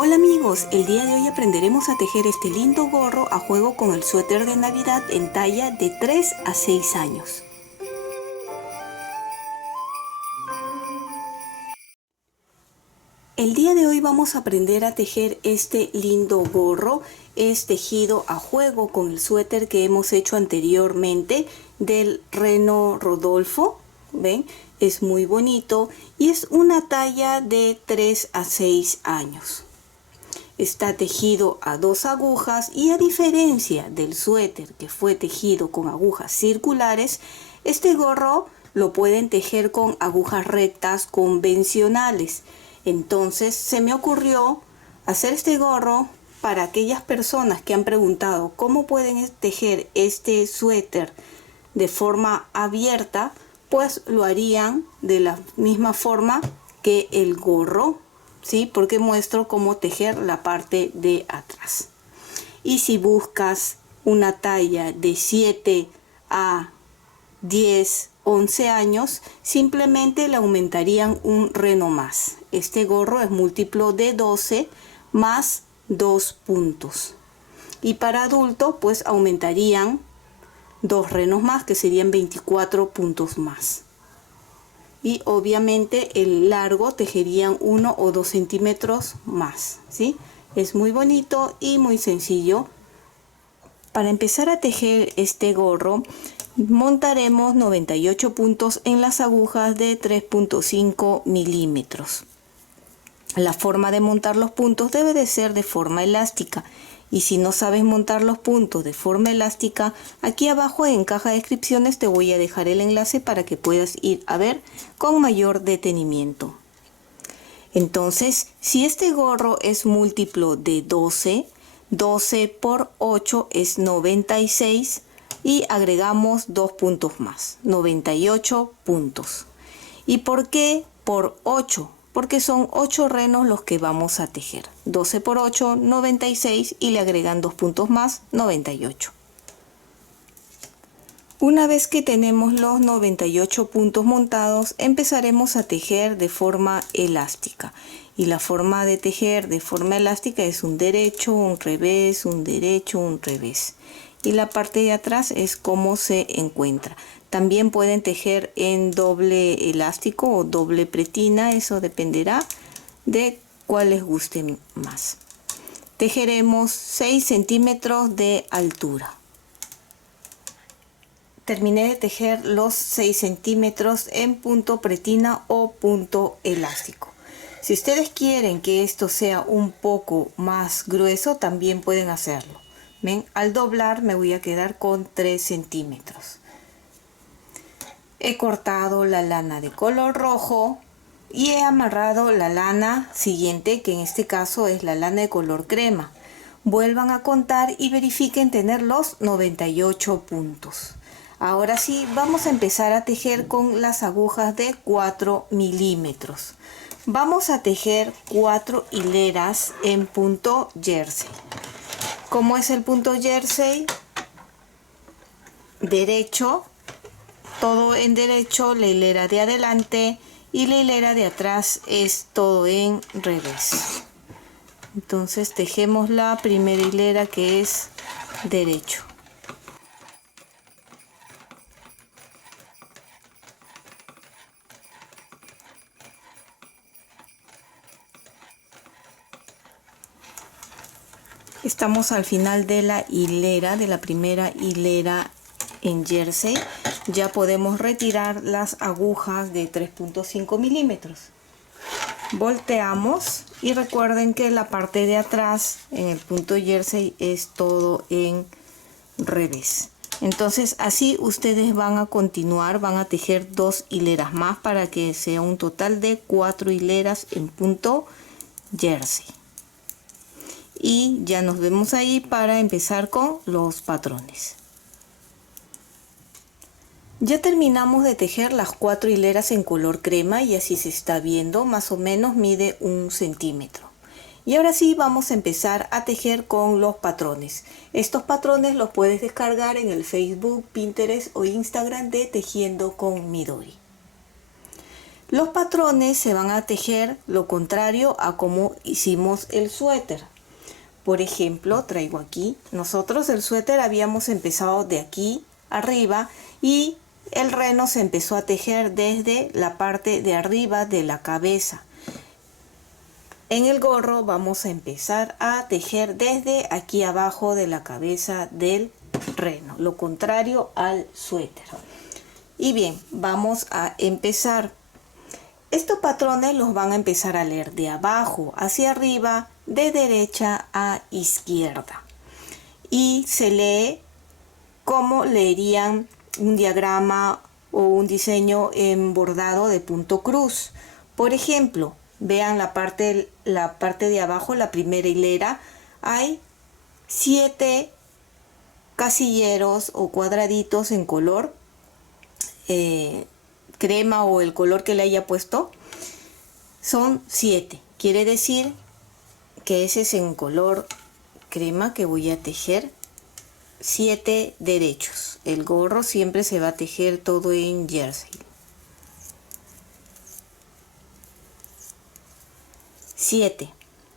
Hola amigos, el día de hoy aprenderemos a tejer este lindo gorro a juego con el suéter de Navidad en talla de 3 a 6 años. El día de hoy vamos a aprender a tejer este lindo gorro. Es tejido a juego con el suéter que hemos hecho anteriormente del Reno Rodolfo. ¿Ven? Es muy bonito y es una talla de 3 a 6 años. Está tejido a 2 agujas y a diferencia del suéter que fue tejido con agujas circulares, este gorro lo pueden tejer con agujas rectas convencionales. Entonces se me ocurrió hacer este gorro para aquellas personas que han preguntado cómo pueden tejer este suéter de forma abierta, pues lo harían de la misma forma que el gorro, ¿sí? Porque muestro cómo tejer la parte de atrás. Y si buscas una talla de 7 a 10, 11 años, simplemente le aumentarían un reno más. Este gorro es múltiplo de 12 más 2 puntos. Y para adulto, pues aumentarían 2 renos más, que serían 24 puntos más. Y obviamente el largo tejerían 1 o 2 centímetros más, ¿sí? Es muy bonito y muy sencillo. Para empezar a tejer este gorro, montaremos 98 puntos en las agujas de 3.5 milímetros. La forma de montar los puntos debe de ser de forma elástica. Y si no sabes montar los puntos de forma elástica, aquí abajo en caja de descripciones te voy a dejar el enlace para que puedas ir a ver con mayor detenimiento. Entonces, si este gorro es múltiplo de 12, 12 por 8 es 96 y agregamos 2 puntos más, 98 puntos. ¿Y por qué por 8? Porque son 8 renos los que vamos a tejer. 12 por 8, 96 y le agregan 2 puntos más, 98. Una vez que tenemos los 98 puntos montados, empezaremos a tejer de forma elástica. Y la forma de tejer de forma elástica es un derecho, un revés, un derecho, un revés. Y la parte de atrás es como se encuentra. También pueden tejer en doble elástico o doble pretina, eso dependerá de cuál les guste más. Tejeremos 6 centímetros de altura. Terminé de tejer los 6 centímetros en punto pretina o punto elástico. Si ustedes quieren que esto sea un poco más grueso, también pueden hacerlo. ¿Ven? Al doblar me voy a quedar con 3 centímetros. He cortado la lana de color rojo y he amarrado la lana siguiente, que en este caso es la lana de color crema. Vuelvan a contar y verifiquen tener los 98 puntos. Ahora sí, vamos a empezar a tejer con las agujas de 4 milímetros. Vamos a tejer 4 hileras en punto jersey. ¿Cómo es el punto jersey? Derecho, todo en derecho, la hilera de adelante y la hilera de atrás es todo en revés. Entonces tejemos la primera hilera que es derecho. Estamos al final de la hilera, de la primera hilera en jersey. Ya podemos retirar las agujas de 3.5 milímetros. Volteamos y recuerden que la parte de atrás en el punto jersey es todo en revés. Entonces así ustedes van a continuar, van a tejer 2 hileras más para que sea un total de 4 hileras en punto jersey. Y ya nos vemos ahí para empezar con los patrones. Ya terminamos de tejer las 4 hileras en color crema y así se está viendo, más o menos mide 1 centímetro. Y ahora sí vamos a empezar a tejer con los patrones. Estos patrones los puedes descargar en el Facebook, Pinterest o Instagram de Tejiendo con Midori. Los patrones se van a tejer lo contrario a como hicimos el suéter. Por ejemplo, traigo aquí, nosotros el suéter habíamos empezado de aquí arriba y el reno se empezó a tejer desde la parte de arriba de la cabeza. En el gorro vamos a empezar a tejer desde aquí abajo de la cabeza del reno, lo contrario al suéter. Y bien, vamos a empezar. Estos patrones los van a empezar a leer de abajo hacia arriba, de derecha a izquierda. Y se lee como leerían un diagrama o un diseño en bordado de punto cruz. Por ejemplo, vean la parte de abajo, la primera hilera, hay 7 casilleros o cuadraditos en color crema o el color que le haya puesto. Son 7, quiere decir que ese es en color crema que voy a tejer 7 derechos. El gorro siempre se va a tejer todo en jersey. 7.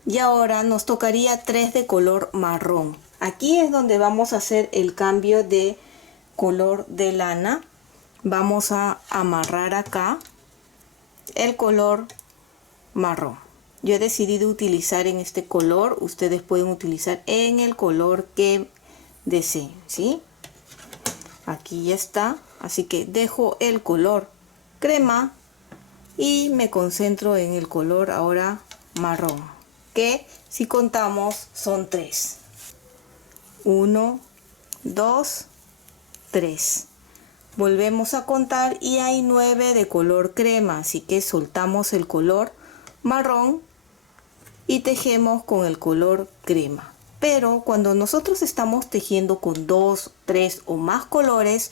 Y ahora nos tocaría 3 de color marrón. Aquí es donde vamos a hacer el cambio de color de lana. Vamos a amarrar acá el color marrón. Yo he decidido utilizar en este color. Ustedes pueden utilizar en el color que deseen, ¿sí? Aquí ya está. Así que dejo el color crema y me concentro en el color ahora marrón, que si contamos son 3. 1, 2, 3. Volvemos a contar y hay 9 de color crema, así que soltamos el color marrón y tejemos con el color crema. Pero cuando nosotros estamos tejiendo con 2, 3 o más colores,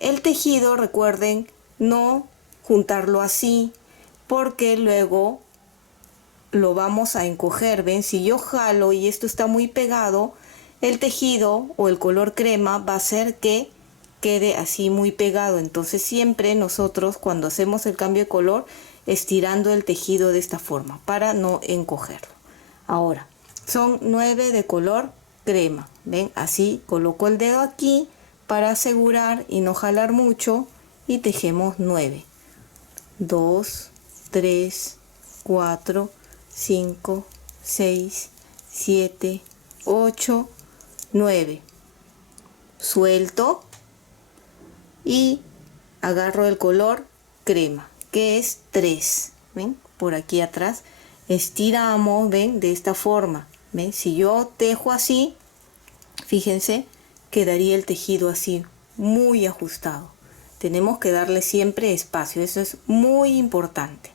el tejido, recuerden, no juntarlo así, porque luego lo vamos a encoger. Ven, si yo jalo y esto está muy pegado, el tejido o el color crema va a hacer que quede así muy pegado. Entonces siempre nosotros cuando hacemos el cambio de color, estirando el tejido de esta forma para no encogerlo. Ahora son 9 de color crema. Ven, así coloco el dedo aquí para asegurar y no jalar mucho y tejemos 9. 2, 3, 4, 5, 6, 7, 8, 9. Suelto y agarro el color crema, que es 3. ¿Ven? Por aquí atrás estiramos, ven, de esta forma. ¿Ven? Si yo tejo así, fíjense, quedaría el tejido así, muy ajustado. Tenemos que darle siempre espacio, eso es muy importante.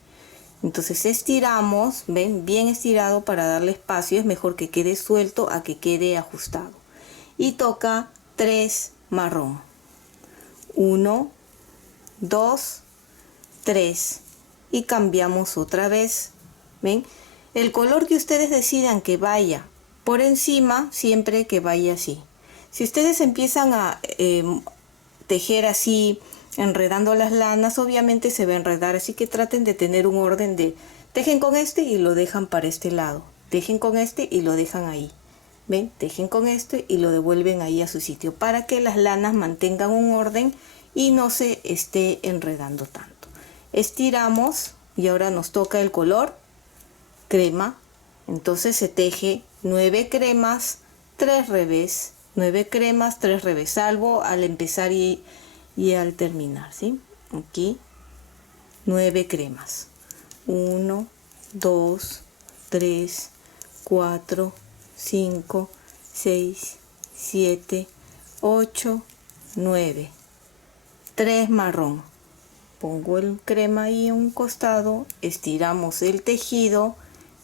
Entonces estiramos, ven, bien estirado para darle espacio. Es mejor que quede suelto a que quede ajustado. Y toca 3 marrón. 1, 2, 3. Y cambiamos otra vez. ¿Ven? El color que ustedes decidan que vaya por encima, siempre que vaya así. Si ustedes empiezan a tejer así, enredando las lanas, obviamente se va a enredar, así que traten de tener un orden de tejen con este y lo dejan para este lado, tejen con este y lo dejan ahí, ven, tejen con este y lo devuelven ahí a su sitio para que las lanas mantengan un orden y no se esté enredando tanto. Estiramos y ahora nos toca el color crema. Entonces se teje 9 cremas, 3 revés, 9 cremas, 3 revés, salvo al empezar y al terminar, ¿sí? Aquí 9 cremas. 1, 2, 3, 4, 5, 6, 7, 8, 9. 3 marrón. Pongo el crema ahí a un costado, estiramos el tejido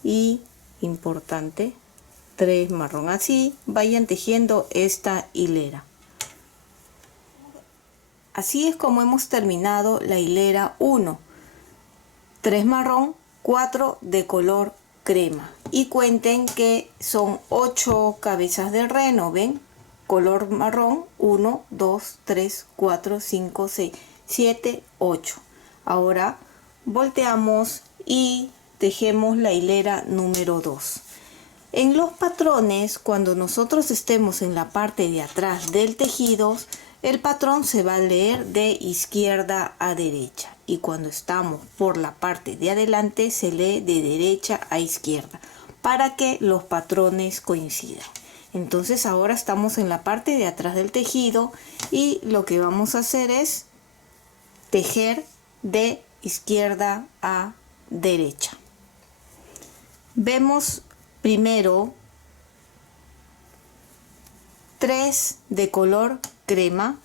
y, importante, 3 marrón. Así vayan tejiendo esta hilera. Así es como hemos terminado la hilera 1. 3 marrón, 4 de color crema. Y cuenten que son 8 cabezas de reno, ¿ven? Color marrón, 1, 2, 3, 4, 5, 6, 7, 8. Ahora volteamos y tejemos la hilera número 2. En los patrones, cuando nosotros estemos en la parte de atrás del tejido, el patrón se va a leer de izquierda a derecha, y cuando estamos por la parte de adelante se lee de derecha a izquierda, para que los patrones coincidan. Entonces ahora estamos en la parte de atrás del tejido y lo que vamos a hacer es tejer de izquierda a derecha. Vemos primero 3 de color crema,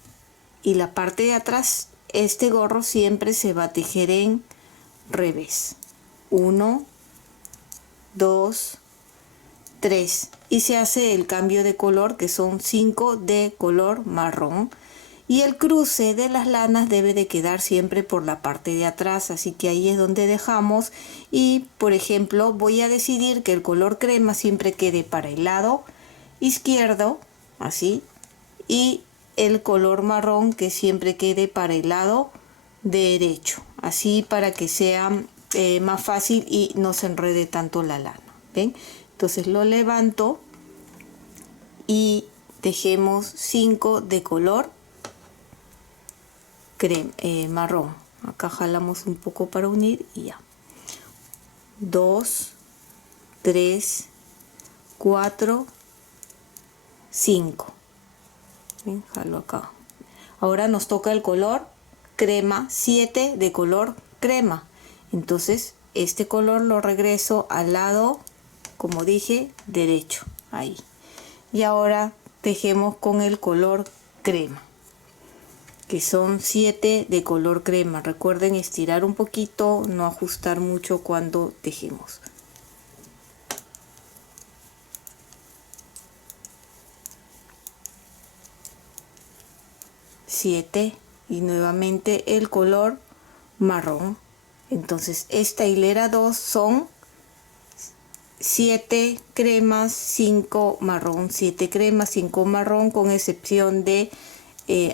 y la parte de atrás, este gorro siempre se va a tejer en revés. 1, 2, 3, y se hace el cambio de color, que son 5 de color marrón, y el cruce de las lanas debe de quedar siempre por la parte de atrás, así que ahí es donde dejamos. Y por ejemplo voy a decidir que el color crema siempre quede para el lado izquierdo, así, y el color marrón que siempre quede para el lado derecho, así, para que sea más fácil y no se enrede tanto la lana. ¿Ven? Entonces lo levanto y tejemos 5 de color marrón. Acá jalamos un poco para unir y ya. 2, 3, 4, 5. ¿Ven? Jalo acá. Ahora nos toca el color crema, 7 de color crema. Entonces este color lo regreso al lado, como dije, derecho, ahí. Y ahora tejemos con el color crema, que son 7 de color crema. Recuerden estirar un poquito, no ajustar mucho cuando tejemos. Y nuevamente el color marrón. Entonces esta hilera 2 son 7 cremas, 5 marrón, 7 cremas, 5 marrón, con excepción de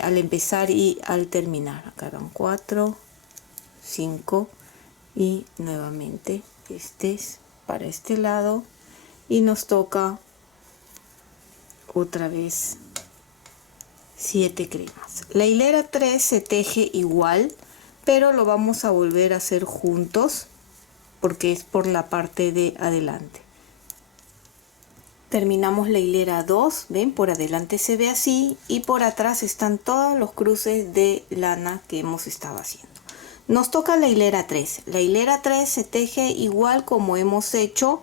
al empezar y al terminar. Acá van 4, 5, y nuevamente este es para este lado, y nos toca otra vez 7 cremas. La hilera 3 se teje igual, pero lo vamos a volver a hacer juntos porque es por la parte de adelante. Terminamos la hilera 2, ven, por adelante se ve así, y por atrás están todos los cruces de lana que hemos estado haciendo. Nos toca la hilera 3. La hilera 3 se teje igual como hemos hecho.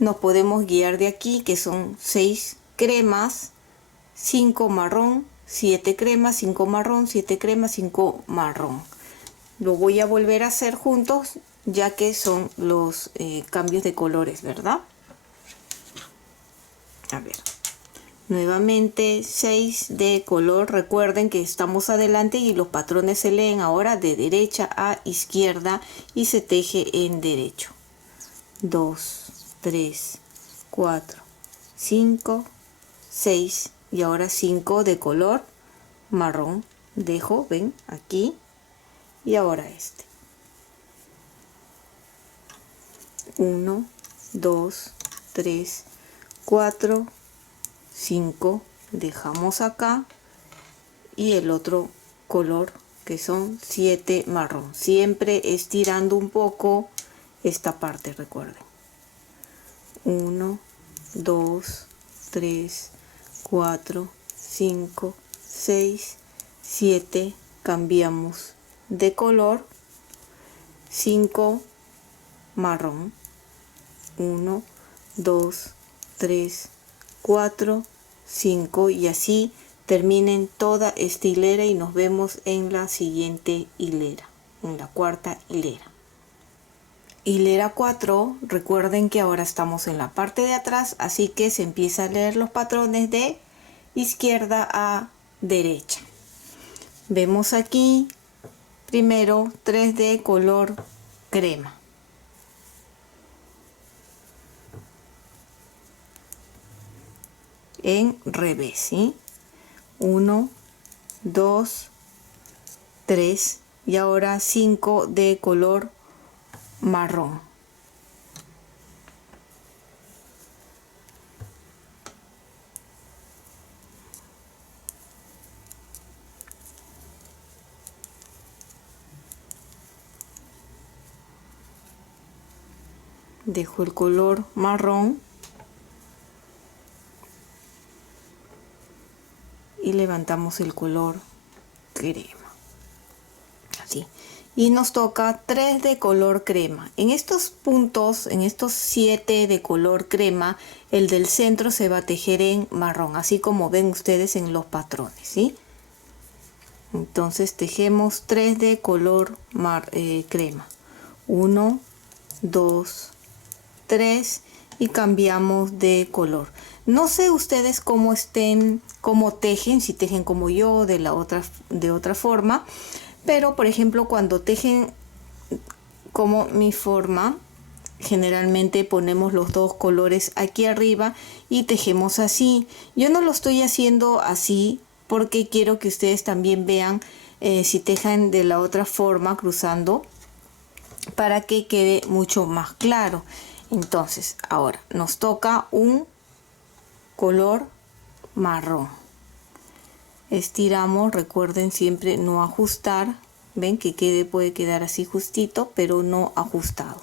Nos podemos guiar de aquí, que son 6 cremas, 5 marrón, 7 cremas, 5 marrón, 7 cremas, 5 marrón. Lo voy a volver a hacer juntos, ya que son los cambios de colores, ¿verdad? A ver, nuevamente 6 de color. Recuerden que estamos adelante y los patrones se leen ahora de derecha a izquierda y se teje en derecho. 2, 3, 4, 5, 6, y ahora 5 de color marrón. Dejo, ven, aquí, y ahora este. 1, 2, 3, 4, 5, dejamos acá, y el otro color, que son 7 marrón, siempre estirando un poco esta parte. Recuerden, 1, 2, 3, 4, 5, 6, 7, cambiamos de color, 5 marrón, 1, 2, 3, 4, 5, y así terminen toda esta hilera, y nos vemos en la siguiente hilera, en la cuarta hilera. Hilera 4, recuerden que ahora estamos en la parte de atrás, así que se empieza a leer los patrones de izquierda a derecha. Vemos aquí primero 3 de color crema. En revés, ¿sí? 1, 2, 3, y ahora 5 de color marrón. Dejo el color marrón y levantamos el color crema, así, y nos toca 3 de color crema. En estos puntos, en estos 7 de color crema, el del centro se va a tejer en marrón, así como ven ustedes en los patrones, ¿sí? Entonces tejemos 3 de color crema, 1, 2, 3 y cambiamos de color. No sé ustedes cómo estén, cómo tejen, si tejen como yo, de otra forma, pero por ejemplo cuando tejen como mi forma, generalmente ponemos los dos colores aquí arriba y tejemos así. Yo no lo estoy haciendo así porque quiero que ustedes también vean si tejan de la otra forma cruzando, para que quede mucho más claro. Entonces ahora nos toca un color marrón. Estiramos, recuerden siempre no ajustar, ven que puede quedar así justito pero no ajustado.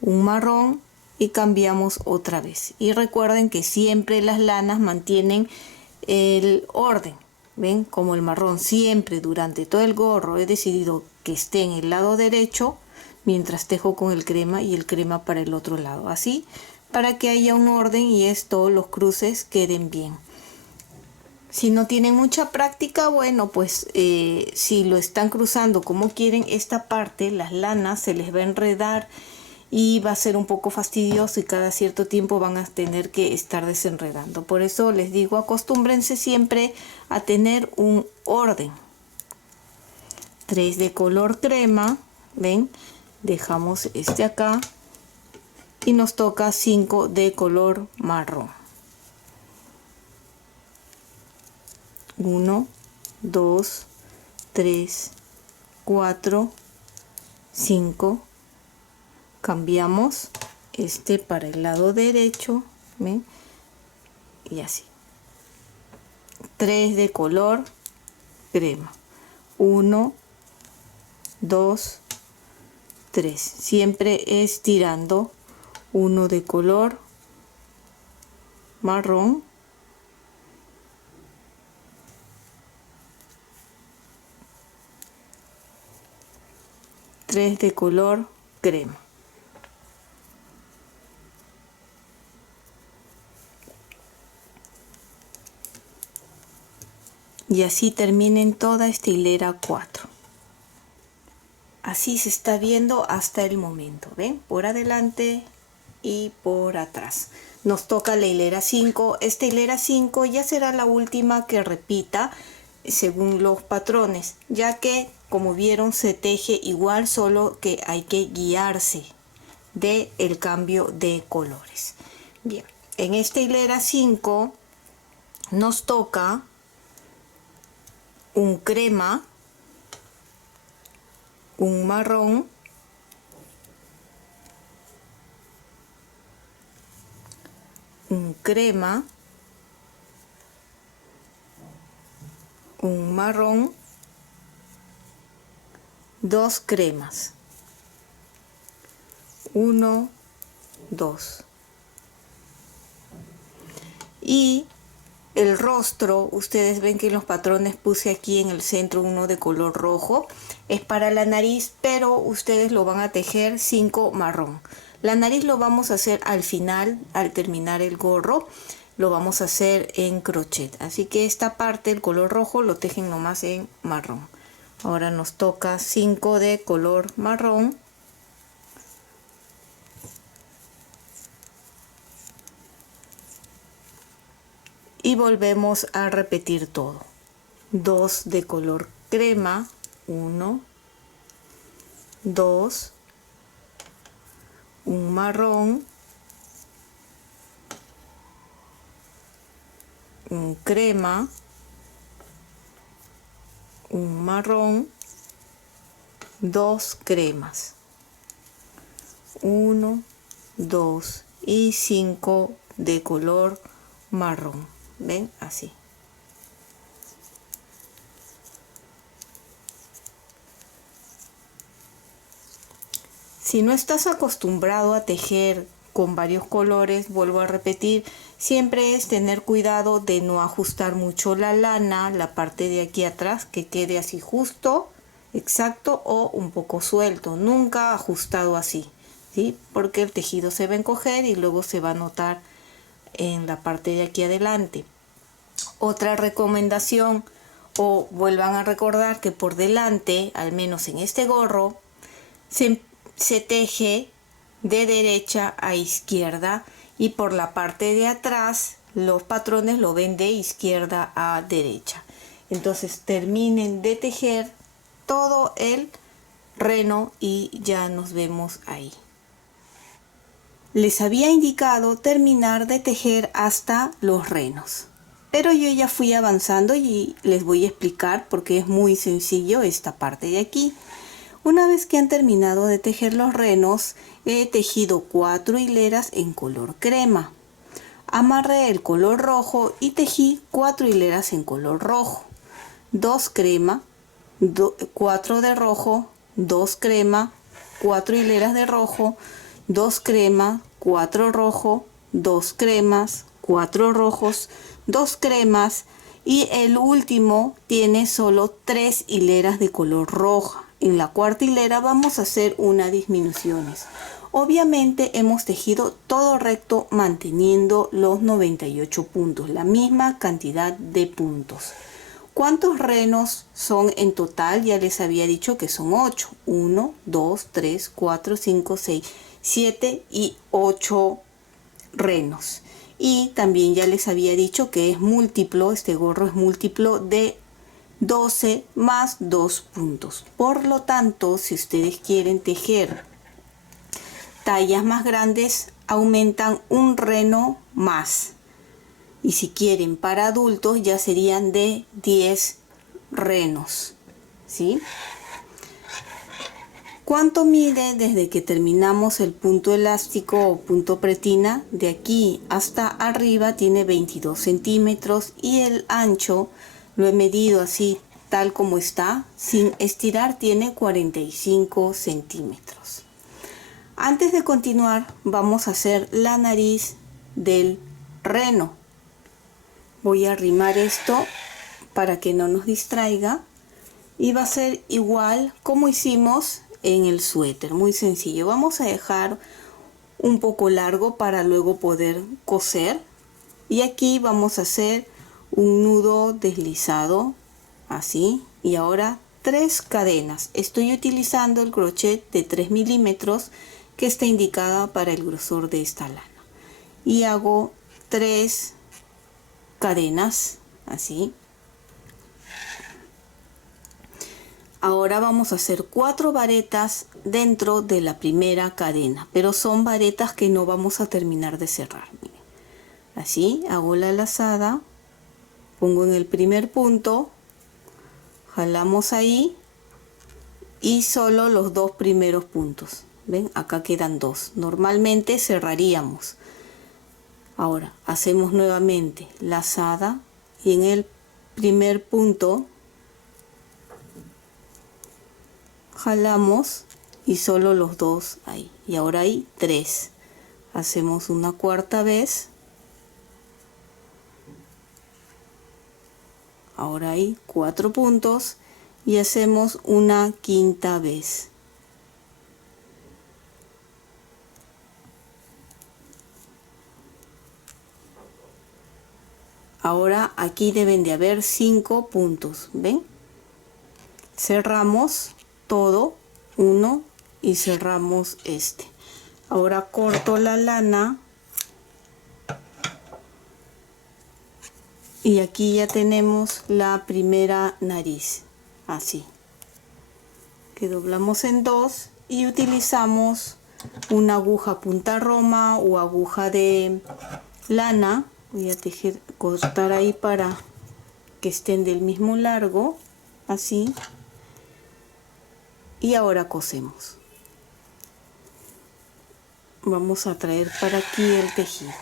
Un marrón y cambiamos otra vez, y recuerden que siempre las lanas mantienen el orden, ven, como el marrón siempre durante todo el gorro he decidido que esté en el lado derecho mientras tejo con el crema y el crema para el otro lado, así, para que haya un orden y los cruces queden bien. Si no tienen mucha práctica, bueno, pues si lo están cruzando como quieren, esta parte, las lanas, se les va a enredar y va a ser un poco fastidioso y cada cierto tiempo van a tener que estar desenredando. Por eso les digo, acostúmbrense siempre a tener un orden. 3 de color crema, ven, dejamos este acá y nos toca 5 de color marrón. 1, 2, 3, 4, 5. Cambiamos este para el lado derecho, ¿ven? Y así. 3 de color crema. 1, 2, 3. Siempre estirando. 1 de color marrón. 3 de color crema. Y así terminen toda esta hilera 4. Así se está viendo hasta el momento, ¿ven? Por adelante y por atrás. Nos toca la hilera 5. Esta hilera 5 ya será la última que repita según los patrones, ya que como vieron se teje igual, solo que hay que guiarse de el cambio de colores. Bien, en esta hilera 5 nos toca un crema, un marrón, un crema, un marrón, 2 cremas, 1, 2. Y el rostro, ustedes ven que en los patrones puse aquí en el centro uno de color rojo, es para la nariz, pero ustedes lo van a tejer 5 marrón. La nariz lo vamos a hacer al final, al terminar el gorro, lo vamos a hacer en crochet. Así que esta parte, el color rojo, lo tejen nomás en marrón. Ahora nos toca 5 de color marrón. Y volvemos a repetir todo. 2 de color crema, 1, 2, un marrón, un crema, un marrón, 2 cremas. 1, 2 y 5 de color marrón. ¿Ven? Así. Si no estás acostumbrado a tejer con varios colores, vuelvo a repetir, siempre es tener cuidado de no ajustar mucho la lana, la parte de aquí atrás, que quede así justo, exacto o un poco suelto, nunca ajustado así, ¿sí? Porque el tejido se va a encoger y luego se va a notar en la parte de aquí adelante. Otra recomendación, o vuelvan a recordar que por delante, al menos en este gorro, se teje de derecha a izquierda y por la parte de atrás los patrones lo ven de izquierda a derecha. Entonces terminen de tejer todo el reno y ya nos vemos ahí. Les había indicado terminar de tejer hasta los renos, pero yo ya fui avanzando y les voy a explicar porque es muy sencillo esta parte de aquí. Una vez que han terminado de tejer los renos, he tejido 4 hileras en color crema. Amarré el color rojo y tejí 4 hileras en color rojo. 2 crema, 4 de rojo, 2 crema, 4 hileras de rojo, 2 crema, 4 rojo, 2 cremas, 4 rojos, 2 cremas y el último tiene solo 3 hileras de color roja. En la cuarta hilera vamos a hacer unas disminuciones. Obviamente hemos tejido todo recto manteniendo los 98 puntos, la misma cantidad de puntos. ¿Cuántos renos son en total? Ya les había dicho que son 8. 1, 2, 3, 4, 5, 6, 7 y 8 renos. Y también ya les había dicho que es múltiplo, este gorro es múltiplo de 12 más 2 puntos. Por lo tanto, si ustedes quieren tejer tallas más grandes, aumentan un reno más. Y si quieren para adultos, ya serían de 10 renos. ¿Sí? ¿Cuánto mide desde que terminamos el punto elástico o punto pretina? De aquí hasta arriba tiene 22 centímetros y el ancho lo he medido así tal como está, sin estirar, tiene 45 centímetros. Antes de continuar vamos a hacer la nariz del reno. Voy a arrimar esto para que no nos distraiga y va a ser igual como hicimos en el suéter, muy sencillo. Vamos a dejar un poco largo para luego poder coser y aquí vamos a hacer un nudo deslizado así y ahora 3 cadenas. Estoy utilizando el crochet de 3 milímetros que está indicada para el grosor de esta lana y hago 3 cadenas así. Ahora vamos a hacer 4 varetas dentro de la primera cadena, pero son varetas que no vamos a terminar de cerrar. Miren. Así hago la lazada, pongo en el primer punto, jalamos ahí y solo los 2 primeros puntos. ¿Ven? Acá quedan 2. Normalmente cerraríamos. Ahora hacemos nuevamente lazada y en el primer punto jalamos y solo los 2 ahí. Y ahora hay 3. Hacemos una cuarta vez. Ahora hay 4 puntos y hacemos una quinta vez. Ahora aquí deben de haber 5 puntos, ¿ven? Cerramos todo, 1 y cerramos este. Ahora corto la lana y aquí ya tenemos la primera nariz, así. Que doblamos en 2 y utilizamos una aguja punta roma o aguja de lana. Voy a cortar ahí para que estén del mismo largo, así. Y ahora cosemos. vamos a traer para aquí el tejido.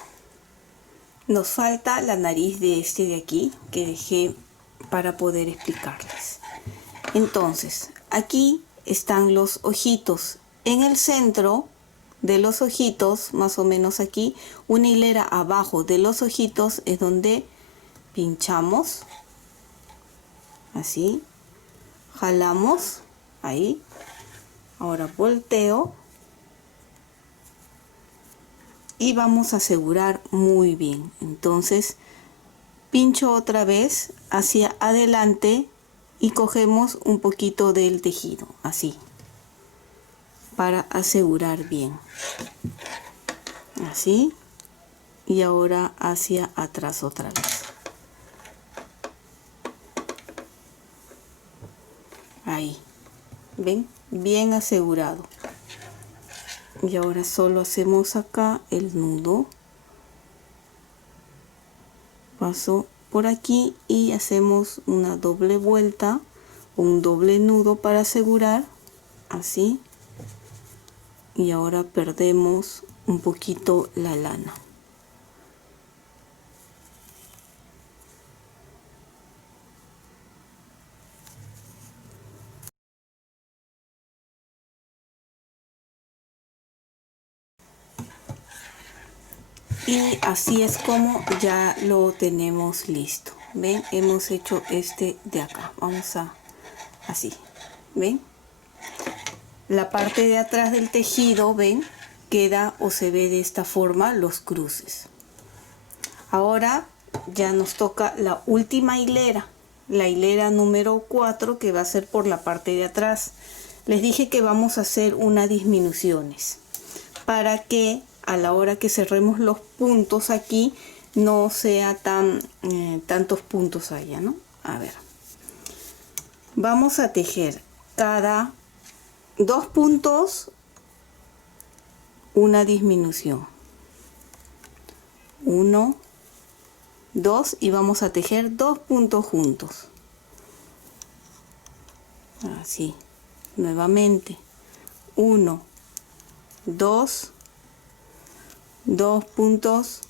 Nos falta la nariz de este de aquí que dejé para poder explicarles. Entonces, aquí están los ojitos. En el centro de los ojitos, más o menos aquí, una hilera abajo de los ojitos es donde pinchamos. Así. Jalamos. Ahí. Ahora volteo. Y vamos a asegurar muy bien. Entonces, pincho otra vez hacia adelante y cogemos un poquito del tejido, así, para asegurar bien. Así. Y ahora hacia atrás otra vez. Ahí. ¿Ven? Bien asegurado. Y ahora solo hacemos acá el nudo. Paso por aquí y hacemos una doble vuelta, un doble nudo para asegurar, así. Y ahora perdemos un poquito la lana. Y así es como ya lo tenemos listo. ¿Ven? Hemos hecho este de acá. Vamos a así. ¿Ven? La parte de atrás del tejido, ¿ven? Queda o se ve de esta forma los cruces. Ahora ya nos toca la última hilera. La hilera número 4 que va a ser por la parte de atrás. Les dije que vamos a hacer unas disminuciones para que a la hora que cerremos los puntos aquí no sea tantos puntos allá, ¿no? A ver, vamos a tejer cada 2 puntos una disminución, 1, 2 y vamos a tejer 2 puntos juntos, así, nuevamente, 1, 2, 2 puntos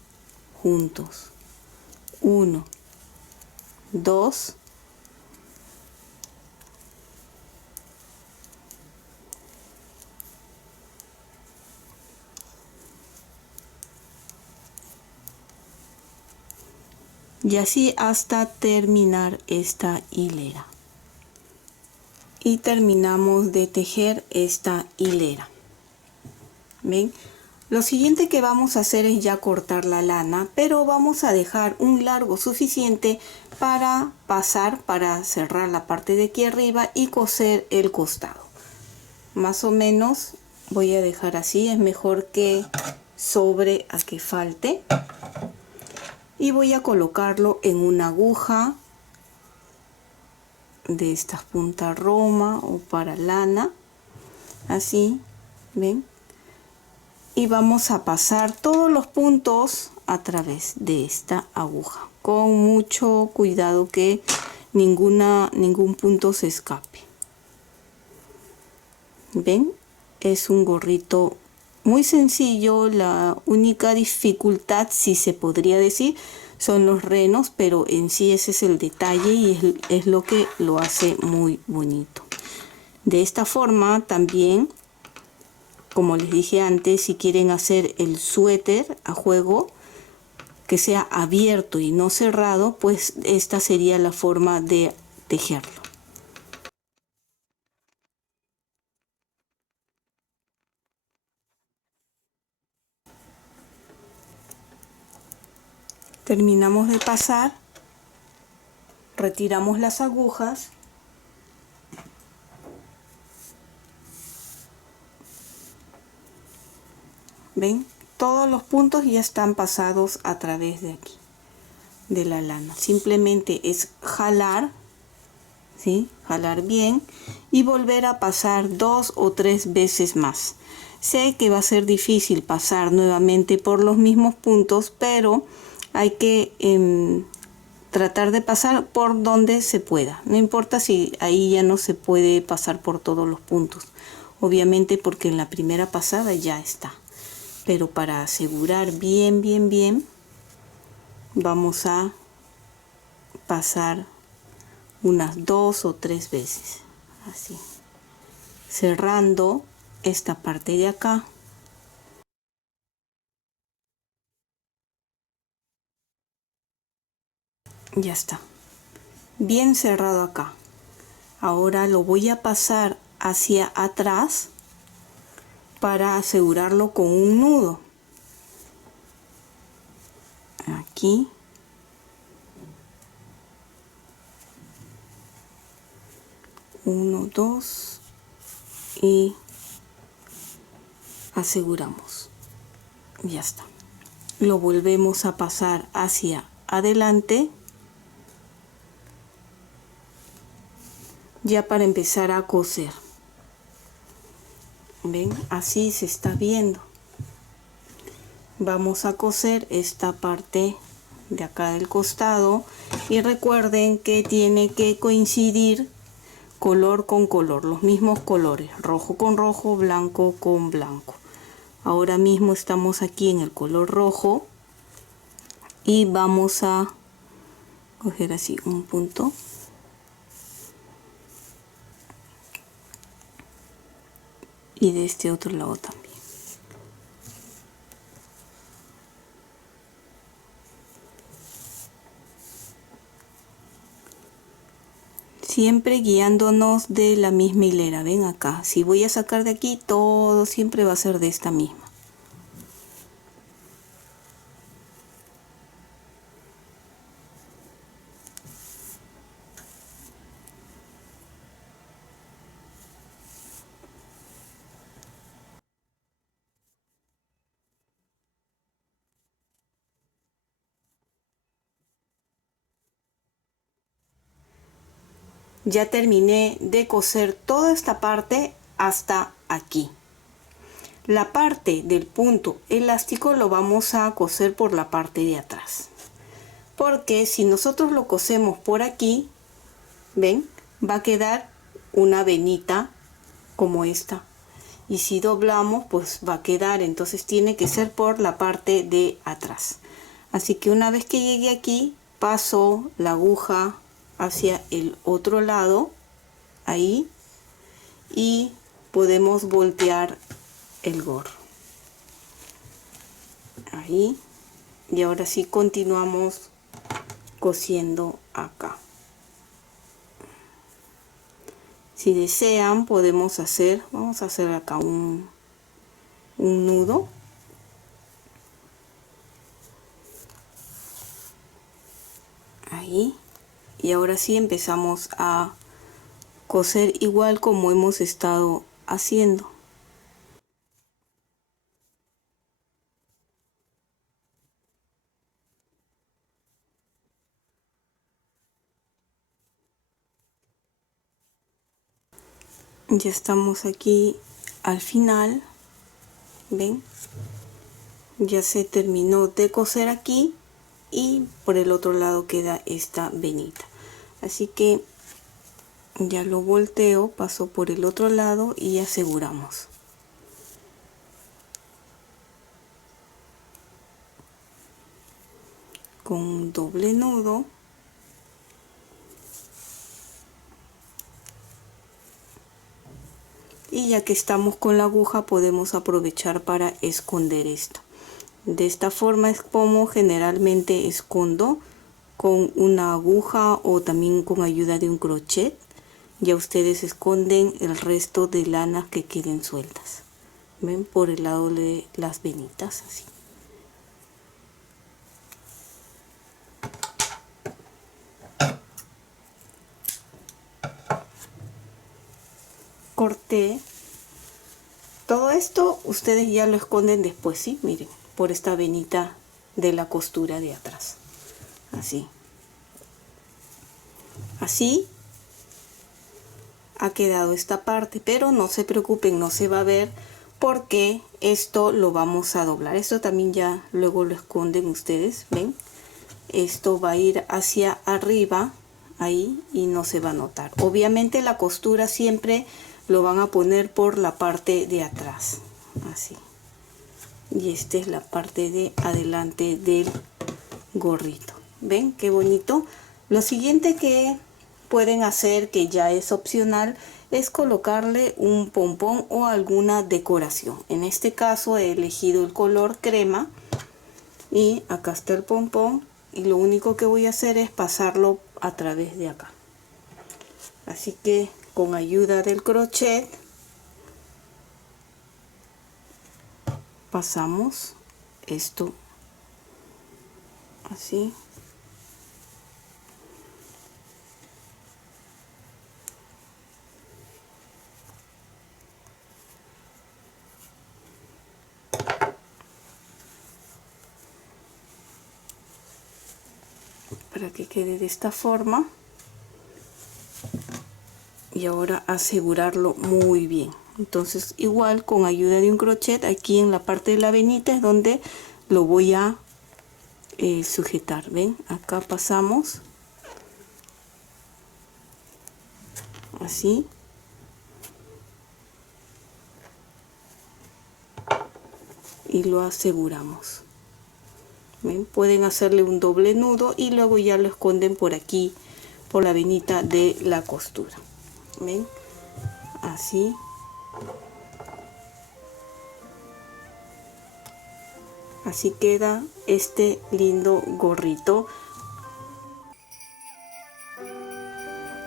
juntos, 1, 2, y así hasta terminar esta hilera. Y terminamos de tejer esta hilera. ¿Ven? Lo siguiente que vamos a hacer es ya cortar la lana, pero vamos a dejar un largo suficiente para pasar, para cerrar la parte de aquí arriba y coser el costado. Más o menos voy a dejar así, es mejor que sobre a que falte. Y voy a colocarlo en una aguja de estas punta roma o para lana, así, ¿ven? Y vamos a pasar todos los puntos a través de esta aguja con mucho cuidado que ningún punto se escape. ¿Ven? Es un gorrito muy sencillo. La única dificultad, si se podría decir, son los renos, pero en sí ese es el detalle y es lo que lo hace muy bonito. De esta forma también, como les dije antes, si quieren hacer el suéter a juego que sea abierto y no cerrado, pues esta sería la forma de tejerlo. Terminamos de pasar, retiramos las agujas . ¿Ven? Todos los puntos ya están pasados a través de aquí, de la lana. Simplemente es jalar, ¿sí? Jalar bien y volver a pasar 2 o 3 veces más. Sé que va a ser difícil pasar nuevamente por los mismos puntos, pero hay que tratar de pasar por donde se pueda. No importa si ahí ya no se puede pasar por todos los puntos. Obviamente porque en la primera pasada ya está. pero para asegurar bien, vamos a pasar unas 2 o 3 veces, así, cerrando esta parte de acá. Ya está, bien cerrado acá. Ahora lo voy a pasar hacia atrás para asegurarlo con un nudo. Aquí. Uno, dos y aseguramos. Ya está. Lo volvemos a pasar hacia adelante. Ya para empezar a coser. ¿Ven? Así se está viendo. Vamos a coser esta parte de acá del costado y recuerden que tiene que coincidir color con color, los mismos colores, rojo con rojo, blanco con blanco. Ahora mismo estamos aquí en el color rojo y vamos a coger así un punto y de este otro lado también. Siempre guiándonos de la misma hilera. Ven acá, si voy a sacar de aquí, todo siempre va a ser de esta misma. Ya terminé de coser toda esta parte hasta aquí. La parte del punto elástico lo vamos a coser por la parte de atrás, porque si nosotros lo cosemos por aquí, ven, va a quedar una venita como esta, y si doblamos pues va a quedar, entonces tiene que ser por la parte de atrás. Así que una vez que llegue aquí, paso la aguja hacia el otro lado, ahí, y podemos voltear el gorro. Ahí. Y ahora sí continuamos cosiendo acá. Si desean podemos hacer, vamos a hacer acá un nudo. Ahí. Y ahora sí empezamos a coser igual como hemos estado haciendo. Ya estamos aquí al final, ven, ya se terminó de coser aquí y por el otro lado queda esta venita, así que ya lo volteo, paso por el otro lado y aseguramos. Con un doble nudo. Y ya que estamos con la aguja podemos aprovechar para esconder esto. De esta forma es como generalmente escondo, con una aguja o también con ayuda de un crochet. Ya ustedes esconden el resto de lanas que queden sueltas. Ven, por el lado de las venitas, así. Corté. Todo esto ustedes ya lo esconden después, ¿sí? Miren, por esta venita de la costura de atrás. Así. Así ha quedado esta parte, pero no se preocupen, no se va a ver porque esto lo vamos a doblar. Esto también ya luego lo esconden ustedes, ¿ven? Esto va a ir hacia arriba, ahí, y no se va a notar. Obviamente la costura siempre lo van a poner por la parte de atrás, así. y esta es la parte de adelante del gorrito. ¿Ven qué bonito? Lo siguiente que pueden hacer, que ya es opcional, es colocarle un pompón o alguna decoración. En este caso he elegido el color crema y acá está el pompón, y lo único que voy a hacer es pasarlo a través de acá. Así que con ayuda del crochet pasamos esto así. Para que quede de esta forma. Y ahora asegurarlo muy bien. Entonces igual con ayuda de un crochet aquí en la parte de la venita es donde lo voy a sujetar. Ven, acá pasamos así y lo aseguramos. ¿Ven? Pueden hacerle un doble nudo y luego ya lo esconden por aquí, por la venita de la costura. ¿Ven? Así. Así queda este lindo gorrito.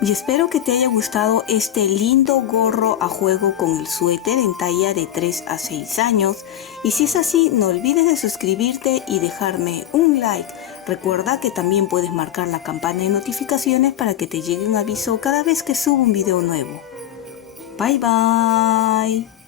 Y espero que te haya gustado este lindo gorro a juego con el suéter en talla de 3 a 6 años. Y si es así, no olvides de suscribirte y dejarme un like. Recuerda que también puedes marcar la campana de notificaciones para que te llegue un aviso cada vez que subo un video nuevo. Bye bye.